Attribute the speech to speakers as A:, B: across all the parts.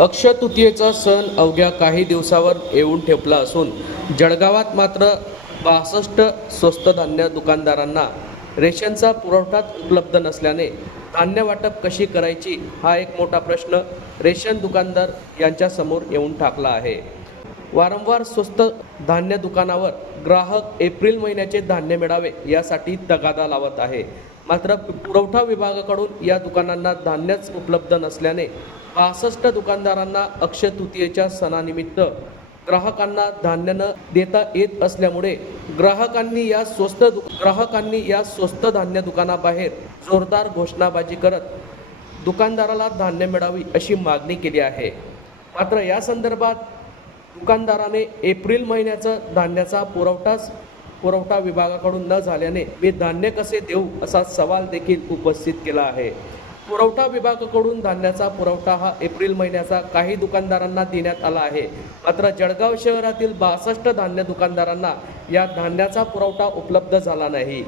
A: अक्षय तृतीयेचा सण अवघ्या काही दिवसावर येऊन ठेपला असून जळगावात मात्र 62 स्वस्त धान्य दुकानदारांना रेशनचा पुरवठाच उपलब्ध नसल्याने धान्य वाटप कशी करायची हा एक मोठा प्रश्न रेशन दुकानदार यांच्यासमोर येऊन ठाकला आहे। वारंवार स्वस्त धान्य दुकानावर ग्राहक एप्रिल महिन्याचे धान्य मिळावे यासाठी तगादा लावत आहे, मात्र पुरवठा विभागाकडून या दुकानांना धान्यच उपलब्ध नसल्याने 62 दुकानदारांना अक्षय तृतीयेच्या सणानिमित्त ग्राहकांना धान्य न देता येत असल्यामुळे ग्राहकांनी या स्वस्त धान्य दुकानाबाहेर जोरदार घोषणाबाजी करत दुकानदाराला धान्य मिळावी अशी मागणी केली आहे। मात्र या संदर्भात दुकानदाराने एप्रिल महिन्याचा धान्याचा पुरवठा विभागाकडून न झाल्याने मी धान्य कसे देऊ असा सवाल देखील उपस्थित केला आहे। पुरवठा विभागाकडून धान्याचा पुरवठा हा एप्रिल महिन्याचा काही दुकानदारांना देण्यात आला आहे, मात्र जळगाव शहरातील 62 धान्य दुकानदारांना या धान्याचा पुरवठा उपलब्ध झाला नाही।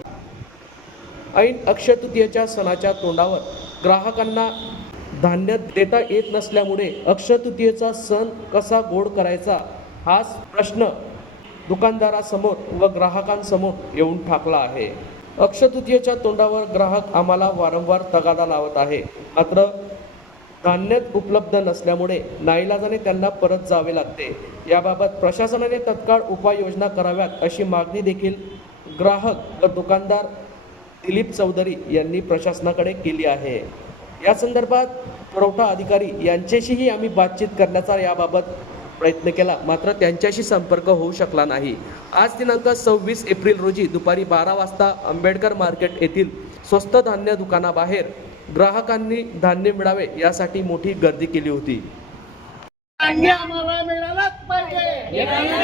A: ऐन अक्षय तृतीयेच्या सणाच्या तोंडावर ग्राहकांना धान्य देता येत नसल्यामुळे अक्षय तृतीयेचा सण कसा गोड करायचा हाच प्रश्न दुकानदारासमोर व ग्राहकांसमोर येऊन ठाकला आहे। अक्षय तृतीयेच्या तोंडावर ग्राहक आम्हाला वारंवार तगादा लावत आहे, मात्र धान्य उपलब्ध नसल्यामुळे नाईलाजाने त्यांना परत जावे लागते। याबाबत प्रशासनाने तत्काळ उपाययोजना कराव्यात अशी मागणी देखील ग्राहक व दुकानदार दिलीप चौधरी यांनी प्रशासनाकडे केली आहे। या संदर्भात पुरवठा अधिकारी यांच्याशीही आम्ही बातचीत करण्याचा याबाबत प्रयत्न केला, मात्र त्यांच्याशी संपर्क होऊ शकला नाही। आज दिनांक 26 एप्रिल रोजी दुपारी 12 वाजता आंबेडकर मार्केट येथील स्वस्त धान्य दुकानाबाहेर ग्राहकांनी धान्य मिळावे यासाठी मोठी गर्दी केली होती।
B: धान्य आम्हाला मिळालंच पाहिजे।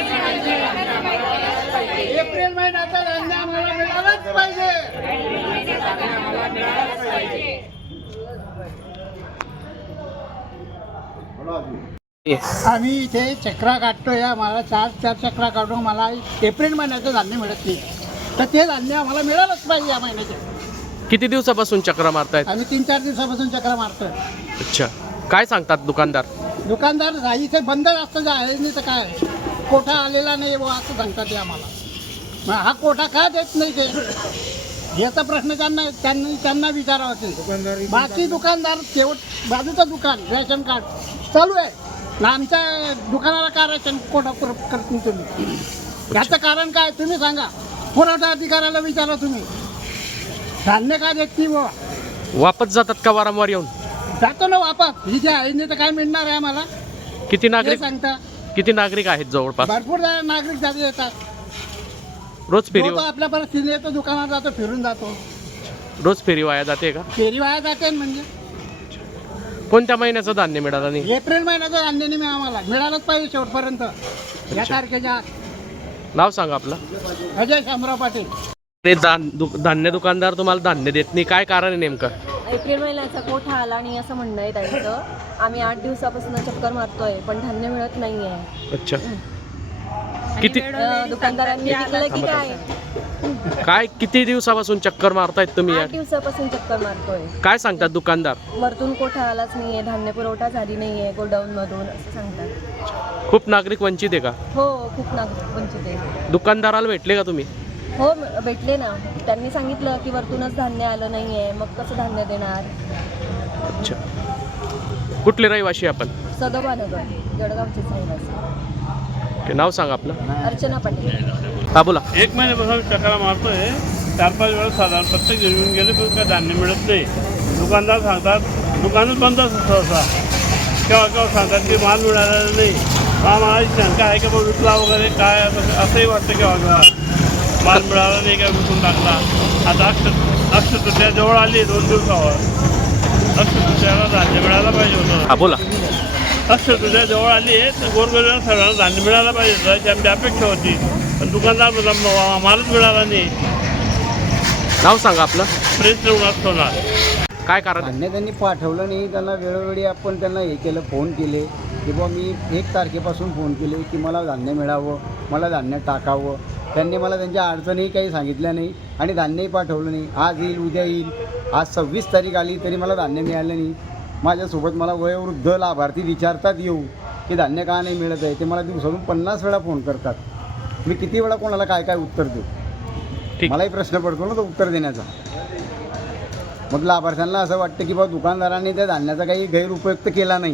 B: एप्रिल महिन्याचं धान्य आम्हाला मिळालंच पाहिजे। आम्ही इथे चक्रा काढतोय, आम्हाला चार चक्रा काढून मला एप्रिल महिन्याचं धान्य मिळत नाही, तर ते धान्य आम्हाला मिळालंच पाहिजे। या महिन्याचे
A: किती दिवसापासून चक्र मारतायत?
B: आम्ही 3-4 दिवसापासून चक्रा मारतोय।
A: अच्छा, काय सांगतात दुकानदार?
B: दुकानदार इथे बंद असतं आहे नाही तर काय कोठा आलेला नाही बुवा असं सांगतात ते आम्हाला। मग हा कोठा का देत नाही ते याचा प्रश्न त्यांना विचारावा असेल। बाकी दुकानदार शेवट बाजूचं दुकान रेशन कार्ड चालू आहे ना, आमच्या दुकानाला का रेशन कोठा करत नाही तुम्ही? याचं कारण काय तुम्ही सांगा। पुरवठा अधिकाऱ्याला विचारा तुम्ही, धान्य का देत नाही बुवा?
A: वापस जातात का वारंवार येऊन?
B: जातो ना वापस, इथे आहे नाही तर काय मिळणार आहे आम्हाला?
A: किती नागरिक
B: सांगता?
A: किती नागरिक आहेत जवळपास?
B: भरपूर नागरिक जाते येतात,
A: रोज फेरी
B: आपल्या परिस्थिती येतो, दुकानात जातो, फिरून जातो।
A: रोज फेरी वाया जाते का?
B: फेरी वाया जाते म्हणजे
A: कोणत्या महिन्याचं धान्य मिळालं नाही?
B: एप्रिल महिन्याचं धान्य नाही आम्हाला मिळालंच पाहिजे शेवटपर्यंत। या तारखेच्या
A: नाव सांगा आपलं?
B: अजय शामराव पाटील।
A: ते धान्य दुकानदार तुम्हाला धान्य देत नाही, काय कारण आहे नेमकं?
C: एप्रिल महिन्याचा कोठा आला नाही असं म्हणणं आहे त्यांचं। आम्ही 8 दिवसापासून चक्कर मारतोय पण धान्य मिळत नाहीये।
A: अच्छा, किती
C: दुकानदारांनी विकलं की काय
A: किती दिवसापासून चक्कर मारतायत तुम्ही?
C: 8 दिवसापासून चक्कर मारतोय।
A: काय सांगतात दुकानदार?
C: वरतून कोठा आलाच नाहीये, धान्य पुरवठा झाली नाहीये गोडाऊन मधून असं सांगतात।
A: खूप नागरिक वंचित आहे का?
C: हो, खूप नागरिक वंचित आहे।
A: दुकानदाराला भेटले का तुम्ही?
C: हो भेटले ना, त्यांनी सांगितलं की वरतूनच धान्य आलं नाहीये, मग कसं धान्य देणार?
A: अच्छा, कुठले रहिवाशी आपण?
C: सदोबा नगर, जळगावचेच रहिवासी।
A: नाव सांगा आपलं?
C: अर्चना पाटील।
A: हा बोला।
D: 1 महिन्यापासून चक्रा मारतोय, 4-5 वेळा साधारण प्रत्येक येऊन गेले पण काय धान्य मिळत नाही। दुकानदार सांगतात दुकानच बंद असतं सहसा, केव्हा सांगतात की माल मिळालेला नाही। आम्हाला शंका आहे की बाबा विकला वगैरे काय असंही वाटतं केव्हा माल मिळाला नाही, काय विकून टाकला। आता अक्षय तृतीया जवळ आली 2 दिवसावर, अक्षय तृतीयाला धान्य मिळायला पाहिजे होतं।
A: हा बोला।
D: अक्षय तृतीया जवळ आली आहे तर गोरगरिबांना सगळ्यांना धान्य मिळायला पाहिजे अशी आमची अपेक्षा होती, पण दुकानदार मालच मिळाला नाही।
A: नाव सांगा आपलं?
D: प्रेस रघुनाथ सोनार।
A: काय कारण?
E: धान्य त्यांनी पाठवलं नाही, त्यांना वेळोवेळी आपण त्यांना हे केलं, फोन केले की बुवा मी 1 तारखेपासून फोन केले की मला धान्य मिळावं, मला धान्य टाकावं। त्यांनी मला त्यांच्या अडचणीही काही सांगितल्या नाही आणि धान्यही पाठवलं नाही। आज येईल उद्या येईल, आज 26 तारीख आली तरी मला धान्य मिळालं नाही। माझ्यासोबत मला वयोवृद्ध लाभार्थी विचारतात येऊ की धान्य का नाही मिळत आहे. ते मला दिवसातून 50 वेळा फोन करतात. मी किती वेळा कोणाला काय काय उत्तर देऊ.
A: ठीक.
E: मलाही प्रश्न पडतो ना तो उत्तर देण्याचा. मग लाभार्थ्यांना असं वाटतं की बाबा दुकानदारांनी त्या धान्याचा काही गैरउपयोग केला नाही.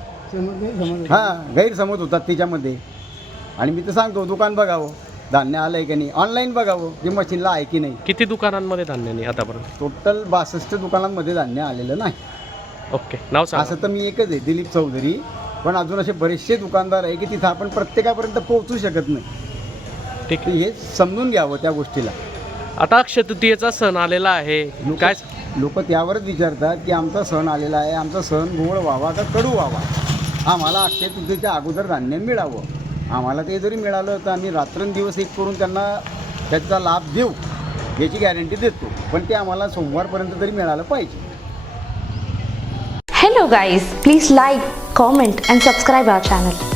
E: गैरसमज होतात त्याच्यामध्ये. आणि मी तर सांगतो दुकान बघावं धान्य आलं आहे की नाही. ऑनलाईन बघावं की मशीनला आहे की नाही.
A: किती दुकानांमध्ये धान्य नाही आतापर्यंत?
E: टोटल 62 दुकानांमध्ये धान्य आलेलं नाही.
A: ओके, नाव सांगा.
E: असं तर मी एकच आहे दिलीप चौधरी. पण अजून असे बरेचसे दुकानदार आहे की तिथं आपण प्रत्येकापर्यंत पोहोचू शकत नाही.
A: ठीक.
E: हे समजून घ्यावं त्या गोष्टीला.
A: आता अक्षय तृतीयेचा सण आलेला आहे, काय
E: लोक त्यावरच विचारतात की आमचा सण आलेला आहे, आमचा सण गोड व्हावा का कडू व्हावा. आम्हाला अक्षय तृतीयेच्या अगोदर धान्य मिळावं. आम्हाला ते जरी मिळालं तर आम्ही रात्रंदिवस एक करून त्यांना त्याचा लाभ देऊ याची गॅरंटी देतो. पण ते आम्हाला सोमवारपर्यंत तरी मिळालं पाहिजे.
F: Hello guys, please like, comment and subscribe our channel.